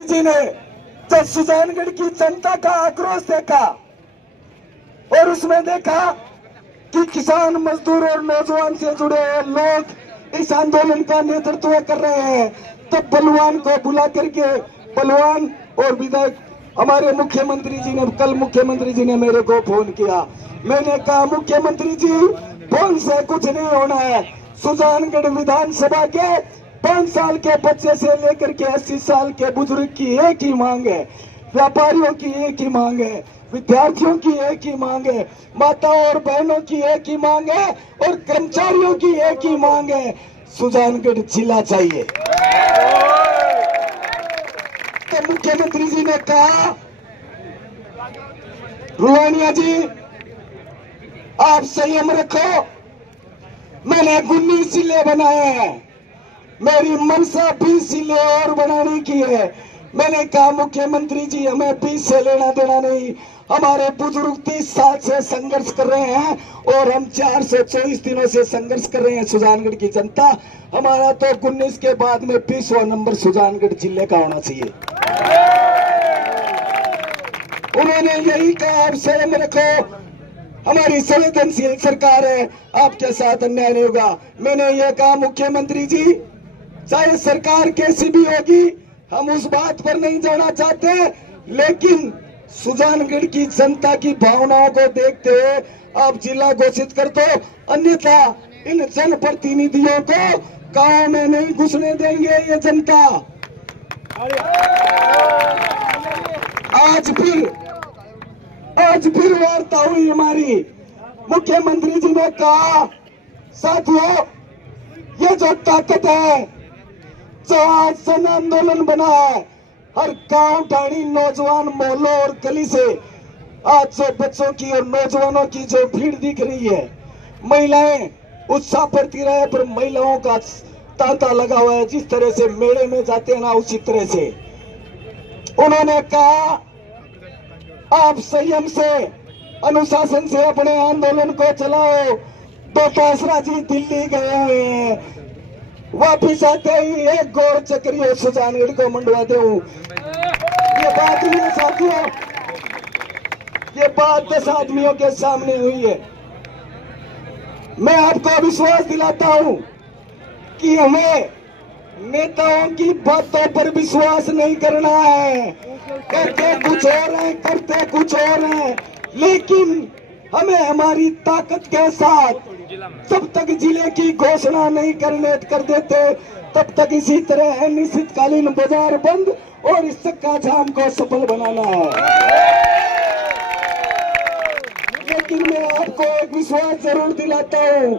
जी ने जब सुजानगढ़ की जनता का आक्रोश देखा और उसमें देखा कि किसान, मजदूर और नौजवान से जुड़े लोग इस आंदोलन का नेतृत्व कर रहे हैं, तब बलवान को बुला करके बलवान और विधायक हमारे मुख्यमंत्री जी ने, कल मुख्यमंत्री जी ने मेरे को फोन किया। मैंने कहा मुख्यमंत्री जी, फोन से कुछ नहीं होना है। सुजानगढ़ विधानसभा के 5 साल के बच्चे से लेकर के 80 साल के बुजुर्ग की एक ही मांग है, व्यापारियों की एक ही मांग है, विद्यार्थियों की एक ही मांग है, माताओं और बहनों की एक ही मांग है और कर्मचारियों की एक ही मांग है, सुजानगढ़ जिला चाहिए। तो मुख्यमंत्री जी ने कहा, रुलानिया जी आप संयम रखो, मैंने 19 जिले बनाए हैं, मेरी मनसा 20 जिले और बनाने की है। मैंने कहा मुख्यमंत्री जी हमें 20 से लेना देना नहीं, हमारे बुजुर्ग 30 साल से संघर्ष कर रहे हैं और हम 424 दिनों से संघर्ष कर रहे हैं। सुजानगढ़ की जनता, हमारा तो 19 के बाद में 20वां नंबर सुजानगढ़ जिले का होना चाहिए। उन्होंने यही कहा, आप स्वयं रखो, हमारी संवेदनशील सरकार है, आपके साथ अन्याय नहीं होगा। मैंने ये कहा मुख्यमंत्री जी, चाहे सरकार कैसी भी होगी, हम उस बात पर नहीं जाना चाहते, लेकिन सुजानगढ़ की जनता की भावनाओं को देखते हुए आप जिला घोषित कर दो, अन्यथा इन जनप्रतिनिधियों को गांव में नहीं घुसने देंगे ये जनता। आज फिर वार्ता हुई हमारी, मुख्यमंत्री जी ने कहा साथियों, ये जो ताकत है, जो आज जन आंदोलन बना है, हर गांव ढाणी, नौजवान, मोहल्लों और गली से आज जो बच्चों की और नौजवानों की जो भीड़ दिख रही है, महिलाएं उत्साह भरती रहे, पर महिलाओं का तांता लगा हुआ है। जिस तरह से मेले में जाते हैं ना, उसी तरह से उन्होंने कहा आप संयम से, अनुशासन से अपने आंदोलन को चलाओ। तो तासरा जी दिल्ली गए हुए हैं, वापिस आते ही एक गोल चक्री सुजानगढ़ को मंडवा दे। ये बात नहीं है साथियों, ये बात 10 आदमियों के सामने हुई है। मैं आपको विश्वास दिलाता हूं कि हमें नेताओं की बातों पर विश्वास नहीं करना है। करते कुछ और हैं, करते कुछ और हैं, लेकिन हमें हमारी ताकत के साथ जब तक जिले की घोषणा नहीं कर देते, तब तक इसी तरह अनिश्चितकालीन बाजार बंद और इस चक्का जाम को सफल बनाना है। लेकिन मैं आपको एक विश्वास जरूर दिलाता हूं,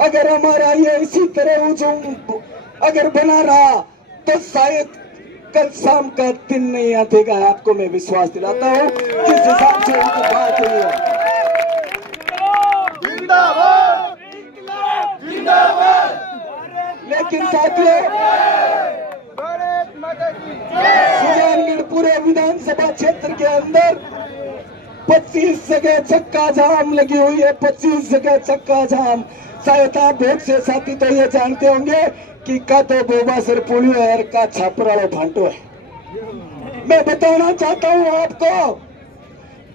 अगर हमारा ये इसी तरह हुजूम अगर बना रहा तो शायद कल शाम का दिन नहीं आएगा। आपको मैं विश्वास दिलाता हूं, जिस हिसाब से उनकी बात हुई है। लेकिन साथियों, सुजानगढ़ पूरे विधानसभा क्षेत्र के अंदर 25 जगह चक्का जाम लगी हुई है, 25 जगह चक्का जाम। शायद आप बहुत से साथी तो ये जानते होंगे कि का तो बोबा सर पुलियो है, का छापर वाला भांटो है। मैं बताना चाहता हूँ आपको,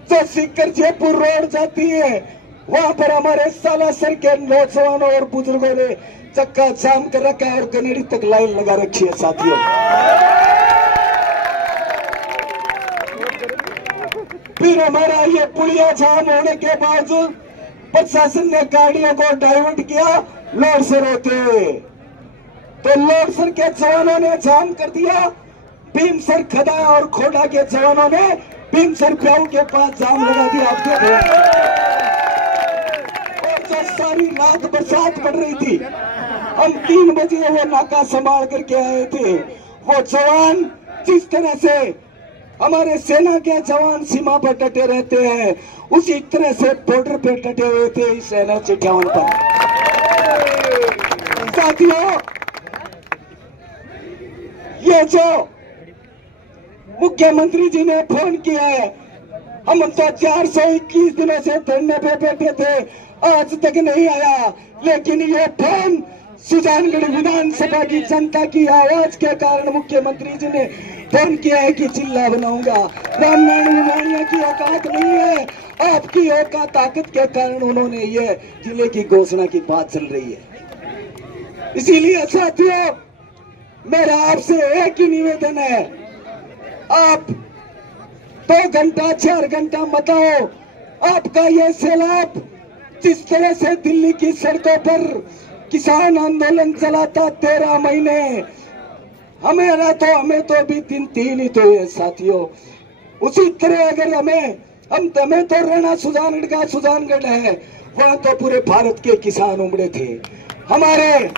जो सीकर जयपुर रोड जाती है, वहां पर हमारे सालासर के नौजवानों और बुजुर्गों ने चक्का जाम कर रखा है और कनेडी तक लाइन लगा रखी है साथियों। फिर हमारा ये पुलिया जाम होने के बावजूद प्रशासन ने गाड़ियों को डाइवर्ट किया लोडसर होते हुए, तो लोडसर के जवानों ने जाम कर दिया। भीमसर, खदा और खोड़ा के जवानों ने भीमसर प्याऊ के पास जाम लगा दिया। आप देखो, और जो सारी रात बरसात पड़ रही थी, हम 3 बजे वो नाका संभाल करके आए थे। वो जवान जिस तरह से हमारे सेना के जवान सीमा पर डटे रहते हैं, उसी तरह से बॉर्डर पे डटे हुए थे इस NH-51 पर। साथियों, ये जो मुख्यमंत्री जी ने फोन किया है, हम तो 421 दिनों से धरने पे बैठे थे, आज तक नहीं आया। लेकिन ये फोन सुजानगढ़ विधानसभा की जनता की आवाज के कारण मुख्यमंत्री जी ने फोन किया है कि चिल्ला बनाऊंगा। रामनारायण विमानिया की औकात नहीं है, आपकी औकात ताकत के कारण उन्होंने ये जिले की घोषणा की बात चल रही है। इसीलिए साथियों, मेरा आपसे एक ही निवेदन है, आप 2 घंटा 4 घंटा मत आओ। आपका ये सैलाब जिस तरह से दिल्ली की सड़कों पर किसान आंदोलन चलाता 13 महीने, हमें तो अभी 3 ही तो है साथियों। उसी तरह अगर हमें तो रहना सुजानगढ़ है, वहां तो पूरे भारत के किसान उमड़े थे। हमारे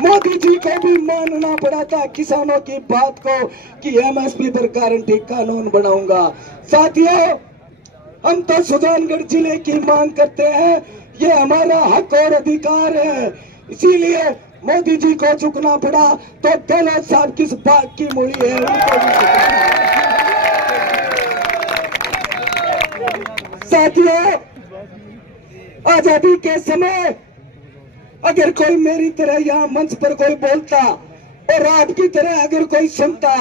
मोदी जी को भी मानना पड़ा था किसानों की बात को कि एमएसपी पर गारंटी कानून बनाऊंगा। साथियों, हम तो सुजानगढ़ जिले की मांग करते हैं, ये हमारा हक और अधिकार है। इसीलिए मोदी जी को झुकना पड़ा तो गहलोत साहब किस बात की मूली है, उनको भी साथियों, आजादी के समय अगर कोई मेरी तरह यहाँ मंच पर कोई बोलता और आपकी तरह अगर कोई सुनता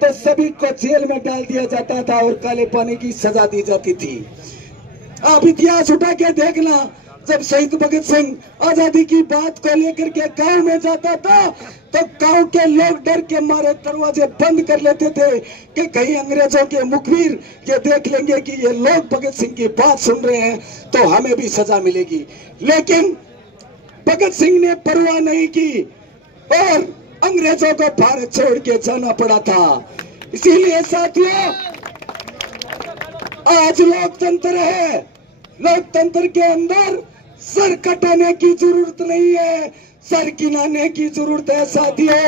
तो सभी को जेल में डाल दिया जाता था और काले पानी की सजा दी जाती थी। आप इतिहास उठा के देखना, जब शहीद भगत सिंह आजादी की बात को लेकर के गांव में जाता था तो गांव के लोग डर के मारे दरवाजे बंद कर लेते थे कि कहीं अंग्रेजों के मुखबिर ये देख लेंगे कि ये लोग भगत सिंह की बात सुन रहे हैं तो हमें भी सजा मिलेगी। लेकिन भगत सिंह ने परवाह नहीं की और अंग्रेजों को भारत छोड़ के जाना पड़ा था। इसीलिए साथियों, आज लोकतंत्र है, लोकतंत्र के अंदर सर कटाने की जरूरत नहीं है, सर गिनाने की जरूरत है साथियों।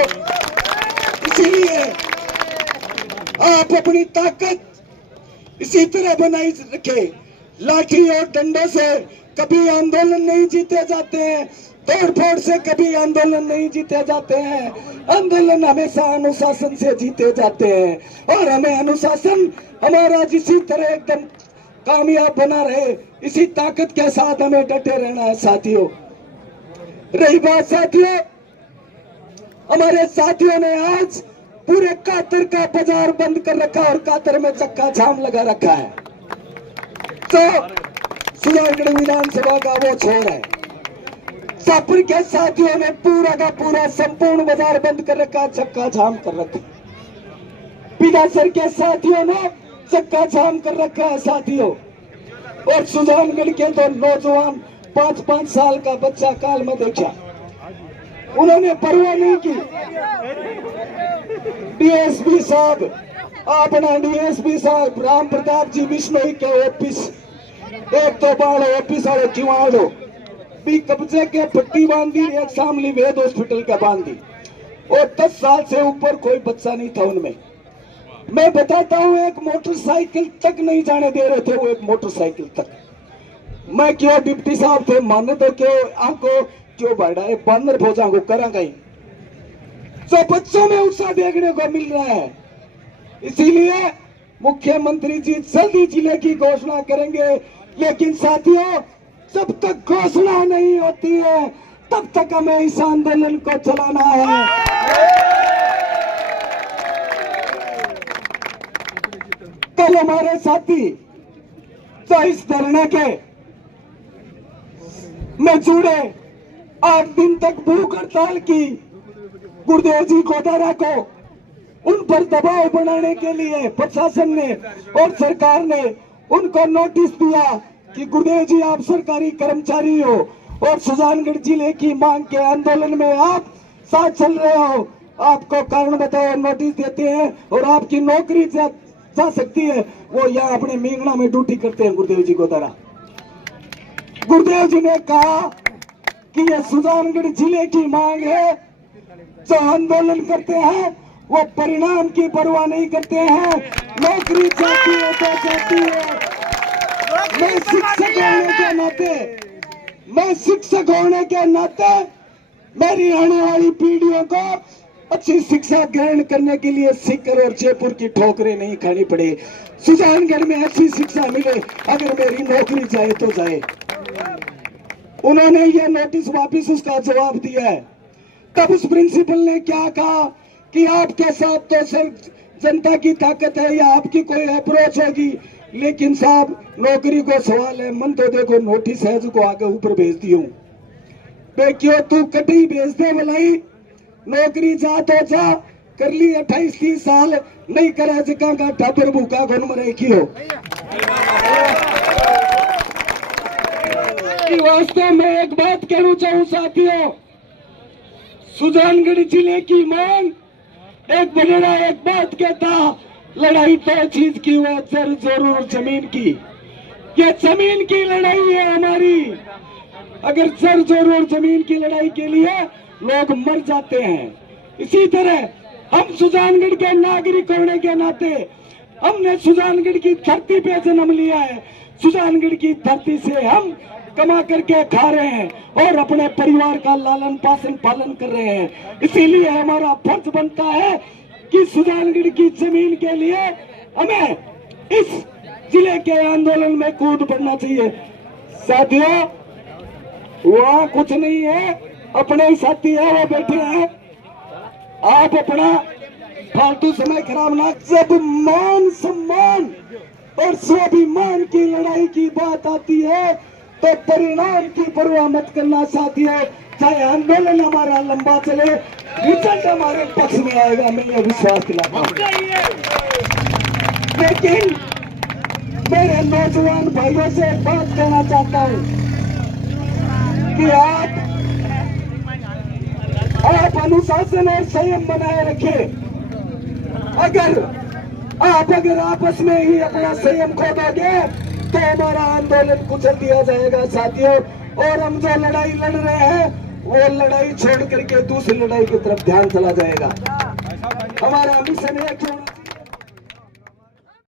इसीलिए आप अपनी ताकत इसी तरह बनाई रखे। लाठी और डंडों से कभी आंदोलन नहीं जीते जाते हैं, तोड़फोड़ से कभी आंदोलन नहीं जीते जाते हैं। आंदोलन हमेशा अनुशासन से जीते जाते हैं और हमें अनुशासन हमारा जिसी तरह एकदम कामयाब बना रहे, इसी ताकत के साथ हमें डटे रहना है साथियों। रही बात साथियों, हमारे साथियों ने आज पूरे कातर का बाजार बंद कर रखा और कातर में चक्का जाम लगा रखा है। तो सुजानगढ़ विधानसभा का वो छोड़ है, शाहपुर के साथियों ने पूरा का पूरा संपूर्ण बाजार बंद कर रखा, चक्का जाम कर रखा। पिनासर के साथियों ने चक्का जाम कर रखा है साथियों। और सुजानगढ़ के तो नौजवान 5-5 साल का बच्चा काल में देखा, उन्होंने परवाह नहीं की। डीएसपी साहब, अपना डीएसपी साहब राम प्रताप जी बिश्नोई के ऑफिस, एक तो बाढ़ ऑफिस और किवाड़ो भी कब्जे के पट्टी बांधी, एक शामली वेद हॉस्पिटल का बांधी और 10 साल से ऊपर कोई बच्चा नहीं था उनमें। मैं बताता हूँ, एक मोटरसाइकिल तक नहीं जाने दे रहे थे वो, एक मोटरसाइकिल तक। मैं क्यों डिप्टी साहब थे माने तो क्यों आपको क्यों बढ़ाए बंदर भोजा को करा गई, तो बच्चों में उत्साह देखने को मिल रहा है। इसीलिए मुख्यमंत्री जी जल्दी जिले की घोषणा करेंगे, लेकिन साथियों जब तक घोषणा नहीं होती है तब तक हमें इस आंदोलन को चलाना है। कल हमारे साथी तो इस धरने के में जुड़े 8 दिन तक भूख हड़ताल की, गुरुदेव जी गोदारा को उन पर दबाव बनाने के लिए प्रशासन ने और सरकार ने उनको नोटिस दिया कि गुरुदेव जी आप सरकारी कर्मचारी हो और सुजानगढ़ जिले की मांग के आंदोलन में आप साथ चल रहे हो, आपको कारण बताओ नोटिस देते हैं और आपकी नौकरी जा सकती है। वो यहाँ अपने मींगना में ड्यूटी करते हैं गुरुदेव जी गोदारा। गुरुदेव जी ने कहा कि ये सुजानगढ़ जिले की मांग है, जो आंदोलन करते हैं वो परिणाम की परवाह नहीं करते हैं, नौकरी जाती है तो जाती है। मैं शिक्षक होने के नाते मेरी आने वाली पीढ़ियों को अच्छी शिक्षा ग्रहण करने के लिए सीकर और जयपुर की ठोकरें नहीं खानी पड़े, सुजानगढ़ में अच्छी शिक्षा मिले, अगर मेरी नौकरी जाए तो जाए। उन्होंने ये नोटिस वापिस उसका जवाब दिया है। तब उस प्रिंसिपल ने क्या कहा कि आपके साथ तो सर जनता की ताकत है या आपकी कोई अप्रोच होगी, लेकिन साहब नौकरी को सवाल है। मन तो देखो नोटिस है जो को आगे ऊपर भेज दी हूँ बे, क्यों तू कटी भेज दे भलाई, नौकरी जा तो जा, कर ली 28-30 साल, नहीं करा जगह का ठाकुर भूखा घुन मरे क्यों। वास्तव में एक बात कहना चाहूँ साथियों, सुजानगढ़ जिले की मांग एक बनेरा एक बात कहता, लड़ाई तो चीज की वो जरूर जमीन की, ये जमीन की लड़ाई है हमारी। अगर जरूर जमीन की लड़ाई के लिए लोग मर जाते हैं, इसी तरह हम सुजानगढ़ के नागरिक होने के नाते हमने सुजानगढ़ की धरती पे जन्म लिया है, सुजानगढ़ की धरती से हम कमा करके खा रहे हैं और अपने परिवार का लालन पालन कर रहे हैं। इसीलिए हमारा फर्ज बनता है कि सुजानगढ़ की जमीन के लिए हमें इस जिले के आंदोलन में कूद पड़ना चाहिए। साथियों वहाँ कुछ नहीं है, अपने ही साथी है वो बैठे हैं, आप अपना फालतू समय खराब ना। जब मान सम्मान और स्वाभिमान की लड़ाई की बात आती है तो परिणाम की परवाह मत करना साथियों, चाहे आंदोलन हमारा लंबा चले, रिजल्ट हमारे पक्ष में आएगा, मैं ये विश्वास दिलाता हूं। लेकिन मेरे नौजवान भाइयों से बात कहना चाहता हूं कि आप अनुशासन और संयम बनाए रखें। अगर आपस में ही अपना संयम खो दोगे तो हमारा आंदोलन कुचल दिया जाएगा साथियों, और हम जो लड़ाई लड़ रहे हैं वो लड़ाई छोड़ करके दूसरी लड़ाई की तरफ ध्यान चला जाएगा। हमारा मिशन है क्यों